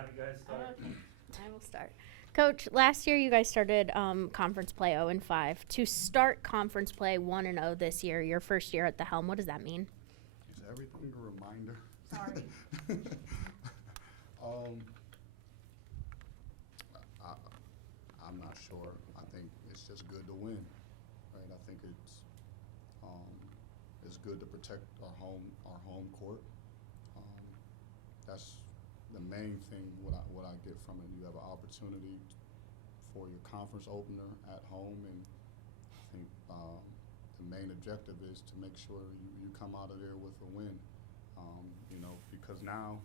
have you guys start. I will start. Coach, last year you guys started conference play 0-5. To start conference play 1-0 this year, your first year at the helm, what does that mean? Is everything a reminder? Sorry. I'm not sure. I think it's just good to win, right? I think it's good to protect our home court. That's the main thing. What I get from it. You have an opportunity for your conference opener at home, and I think the main objective is to make sure you come out of there with a win. Because now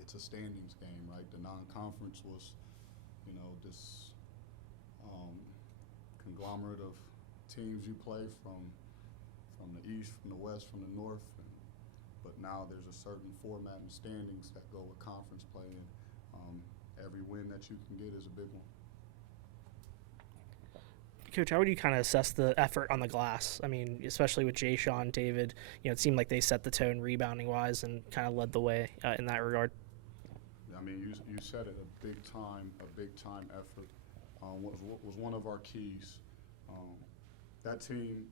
it's a standings game, right? The non-conference was, this conglomerate of teams you play from the east, from the west, from the north, but now there's a certain format and standings that go with conference play, and every win that you can get is a big one. Coach, how would you kind of assess the effort on the glass? I mean, especially with Jay, Sean, David, it seemed like they set the tone rebounding-wise and kind of led the way in that regard. I mean, you said it, a big time effort was one of our keys. That team,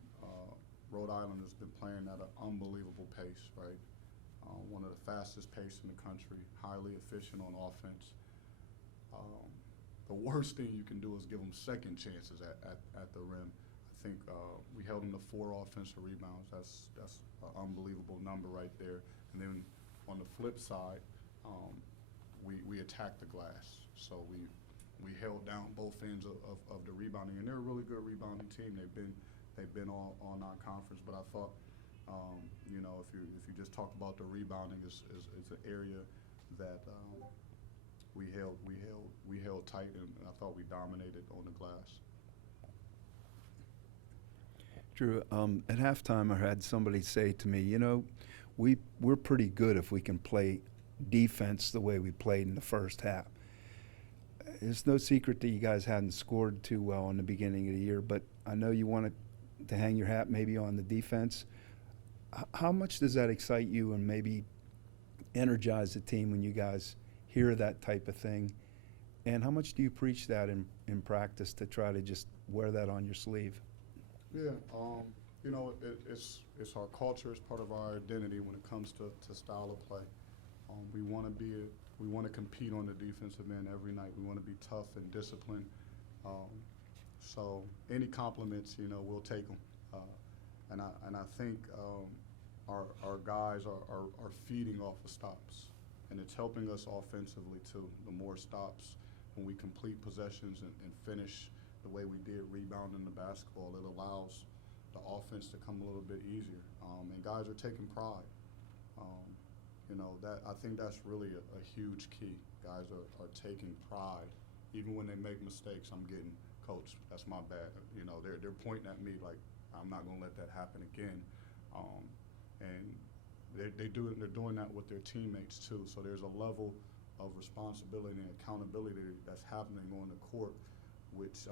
Rhode Island, has been playing at an unbelievable pace, right? One of the fastest pace in the country, highly efficient on offense. The worst thing you can do is give them second chances at the rim. I think we held them to 4 offensive rebounds. That's an unbelievable number right there. And then on the flip side, we attacked the glass. So we held down both ends of the rebounding, and they're a really good rebounding team. They've been all non-conference, but I thought, if you just talk about the rebounding, is an area that we held tight, and I thought we dominated on the glass. Dru, at halftime, I had somebody say to me, we're pretty good if we can play defense the way we played in the first half. It's no secret that you guys hadn't scored too well in the beginning of the year, but I know you wanted to hang your hat maybe on the defense. How much does that excite you and maybe energize the team when you guys hear that type of thing? And how much do you preach that in practice to try to just wear that on your sleeve? Yeah, it's our culture. It's part of our identity when it comes to style of play. We want to compete on the defensive end every night. We want to be tough and disciplined. So any compliments, we'll take them. And I think our guys are feeding off of stops, and it's helping us offensively too. The more stops, when we complete possessions and finish the way we did rebounding the basketball, it allows the offense to come a little bit easier. And guys are taking pride. That I think that's really a huge key. Guys are taking pride. Even when they make mistakes, I'm getting, coach, that's my bad. They're pointing at me like, I'm not going to let that happen again. And they're doing that with their teammates too. So there's a level of responsibility and accountability that's happening on the court, which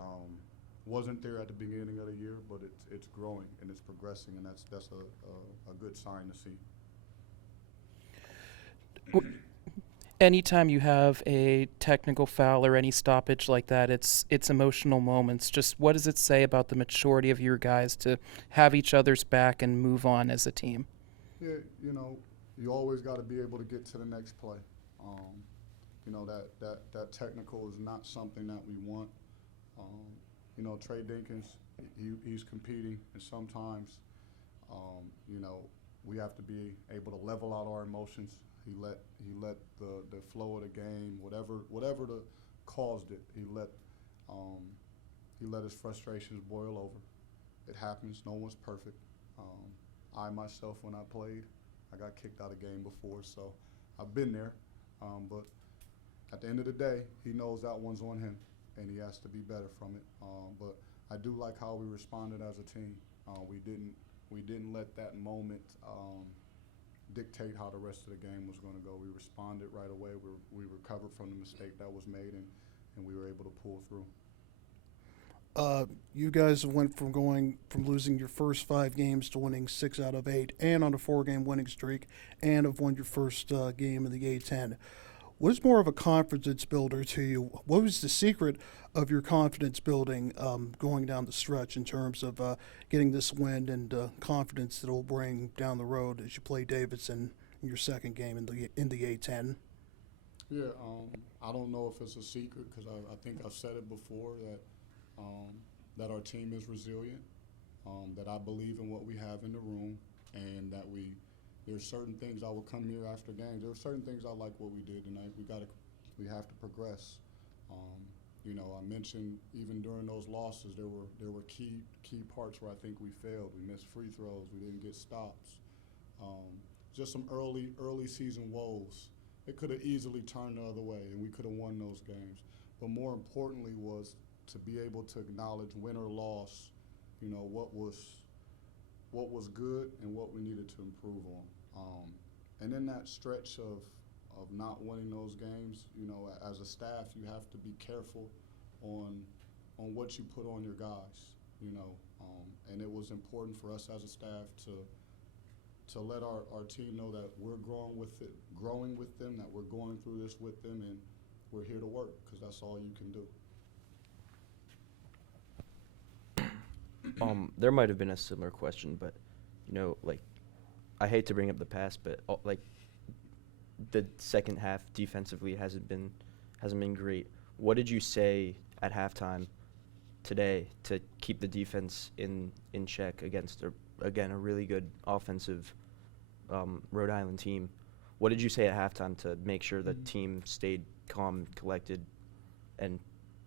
wasn't there at the beginning of the year, but it's growing and it's progressing, and that's a good sign to see. Anytime you have a technical foul or any stoppage like that, it's emotional moments. Just what does it say about the maturity of your guys to have each other's back and move on as a team? Yeah, you always got to be able to get to the next play. That technical is not something that we want. Trey Dinkins, he's competing, and sometimes, we have to be able to level out our emotions. He let the flow of the game, whatever caused it, he let his frustrations boil over. It happens. No one's perfect. I myself, when I played, I got kicked out of game before, so I've been there. But at the end of the day, he knows that one's on him, and he has to be better from it. But I do like how we responded as a team. We didn't let that moment dictate how the rest of the game was going to go. We responded right away. We recovered from the mistake that was made, and we were able to pull through. You guys went from losing your first 5 games to winning 6 out of 8, and on a 4-game winning streak, and have won your first game in the A10. What is more of a confidence builder to you? What was the secret of your confidence building going down the stretch in terms of getting this win and confidence that will bring down the road as you play Davidson in your second game in the A10? Yeah, I don't know if it's a secret because I think I've said it before that our team is resilient, that I believe in what we have in the room, and that there's certain things I will come here after games. There are certain things I like what we did tonight. We have to progress. You know, I mentioned even during those losses, there were key parts where I think we failed. We missed free throws. We didn't get stops. Just some early season woes. It could have easily turned the other way, and we could have won those games. But more importantly was to be able to acknowledge win or loss, you know, what was good and what we needed to improve on. And in that stretch of not winning those games, you know, as a staff, you have to be careful on what you put on your guys, you know. And it was important for us as a staff to let our team know that we're growing with them, that we're going through this with them, and we're here to work because that's all you can do. There might have been a similar question, but you know, like, I hate to bring up the past, but like, the second half defensively hasn't been great. What did you say at halftime today to keep the defense in check against a really good offensive Rhode Island team? What did you say at halftime to make sure the team stayed calm, collected, and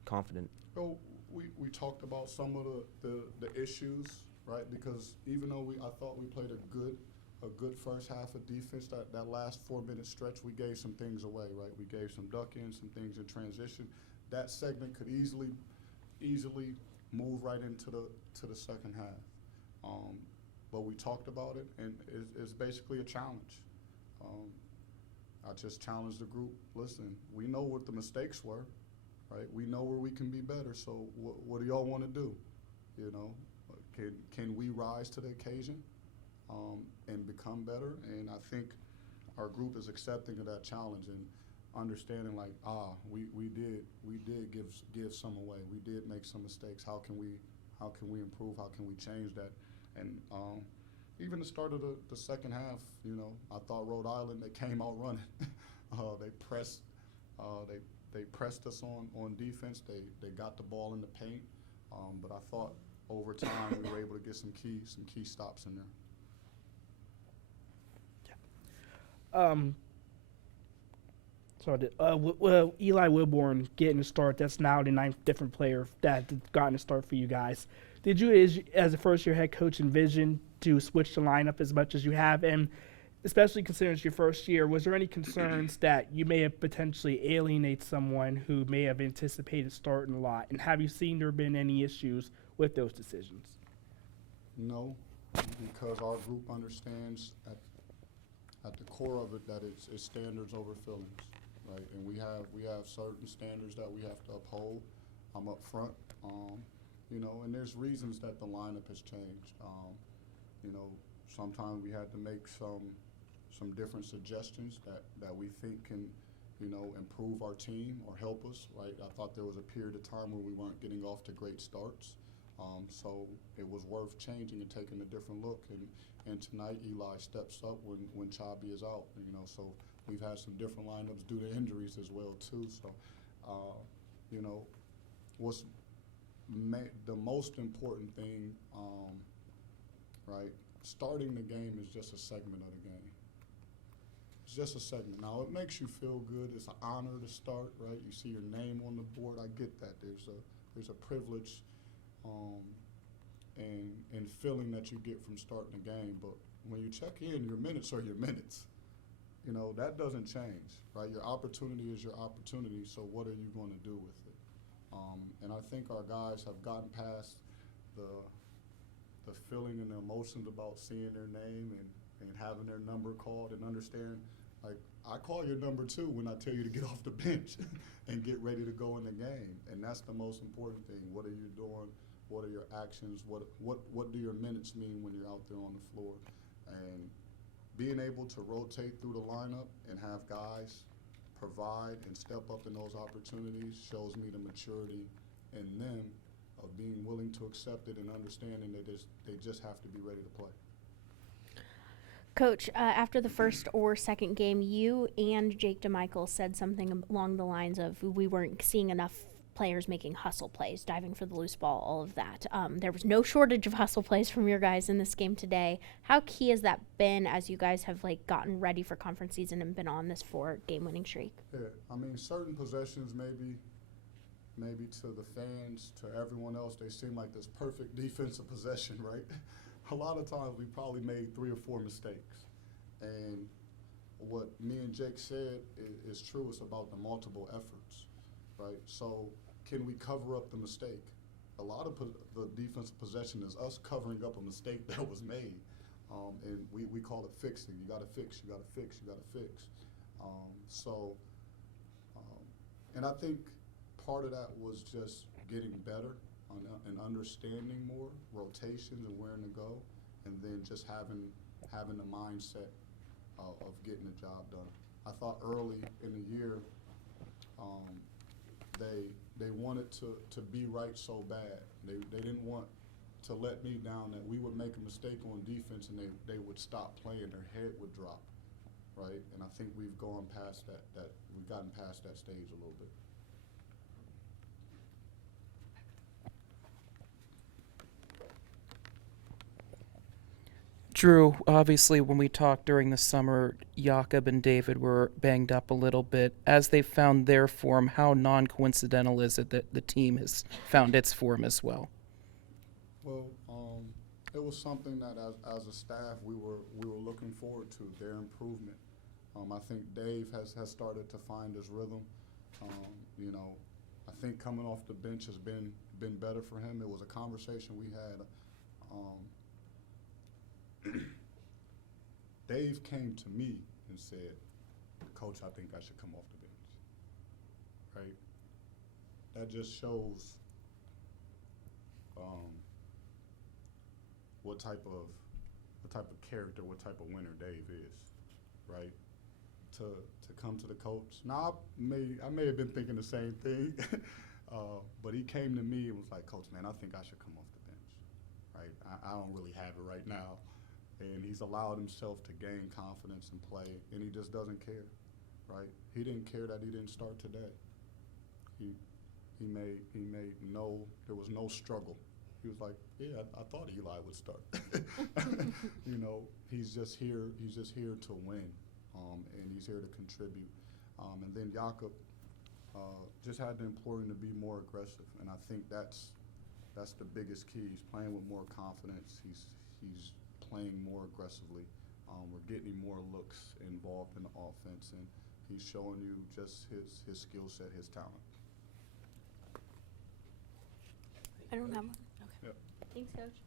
confident? So we talked about some of the issues, right? Because even though I thought we played a good first half of defense, that last 4-minute stretch, we gave some things away, right? We gave some duck-ins, some things in transition. That segment could easily move right into the second half. But we talked about it, and it's basically a challenge. I just challenged the group. Listen, we know what the mistakes were, right? We know where we can be better. So what do y'all want to do? You know, can we rise to the occasion and become better? And I think our group is accepting of that challenge and understanding, like, we did give some away. We did make some mistakes. How can we improve? How can we change that? And even the start of the second half, you know, I thought Rhode Island, they came out running. They pressed us on defense. They got the ball in the paint. But I thought over time we were able to get some key stops in there. Eli Wilborn getting a start. That's now the 9th different player that has gotten a start for you guys. Did you, as a first-year head coach, envision to switch the lineup as much as you have? And especially considering it's your first year, was there any concerns that you may have potentially alienate someone who may have anticipated starting a lot? And have you seen there been any issues with those decisions? No, because our group understands at the core of it that it's standards over feelings, right? And we have certain standards that we have to uphold. I'm up front, you know, and there's reasons that the lineup has changed. You know, sometimes we had to make some different suggestions that we think can, you know, improve our team or help us, right? I thought there was a period of time where we weren't getting off to great starts. So it was worth changing and taking a different look. And tonight Eli steps up when Chabi is out, you know, so we've had some different lineups due to injuries as well too. So, you know, what's the most important thing, right? Starting the game is just a segment of the game. It's just a segment. Now, it makes you feel good. It's an honor to start, right? You see your name on the board. I get that. There's a privilege and feeling that you get from starting a game. But when you check in, your minutes are your minutes. You know, that doesn't change, right? Your opportunity is your opportunity, so what are you going to do with it? And I think our guys have gotten past the feeling and the emotions about seeing their name and having their number called and understand, like, I call your number too when I tell you to get off the bench and get ready to go in the game. And that's the most important thing. What are you doing? What are your actions? What do your minutes mean when you're out there on the floor? And being able to rotate through the lineup and have guys provide and step up in those opportunities shows me the maturity in them of being willing to accept it and understanding that they just have to be ready to play. Coach, after the first or second game, you and Jake DeMichael said something along the lines of we weren't seeing enough players making hustle plays, diving for the loose ball, all of that. There was no shortage of hustle plays from your guys in this game today. How key has that been as you guys have gotten ready for conference season and been on this 4-game-winning streak? Yeah, I mean, certain possessions maybe to the fans, to everyone else, they seem like this perfect defensive possession, right? A lot of times we probably made 3 or 4 mistakes. And what me and Jake said is true. It's about the multiple efforts, right? So can we cover up the mistake? A lot of the defensive possession is us covering up a mistake that was made. And we call it fixing. You got to fix, you got to fix, you got to fix. And I think part of that was just getting better and understanding more rotations and where to go, and then just having the mindset of getting the job done. I thought early in the year they wanted to be right so bad. They didn't want to let me down, that we would make a mistake on defense and they would stop playing, their head would drop, right? And I think we've gone past that we've gotten past that stage a little bit. Drew, obviously, when we talked during the summer, Jakob and David were banged up a little bit. As they found their form, how non-coincidental is it that the team has found its form as well? Well, it was something that as a staff we were looking forward to, their improvement. I think Dave has started to find his rhythm. You know, I think coming off the bench has been better for him. It was a conversation we had. Dave came to me and said, "Coach, I think I should come off the bench." Right? That just shows what type of character, what type of winner Dave is, right? To come to the coach. Now I may have been thinking the same thing, but he came to me and was like, "Coach, man, I think I should come off the bench." Right? I don't really have it right now. And he's allowed himself to gain confidence and play, and he just doesn't care, right? He didn't care that he didn't start today. He made there was no struggle. He was like, "Yeah, I thought Eli would start." You know, he's just here to win, and he's here to contribute. And then Jakob just had to implore him to be more aggressive, and I think that's the biggest key. He's playing with more confidence. He's playing more aggressively. We're getting more looks involved in the offense, and he's showing you just his skill set, his talent. I don't have one. Okay. Yep. Thanks, Coach.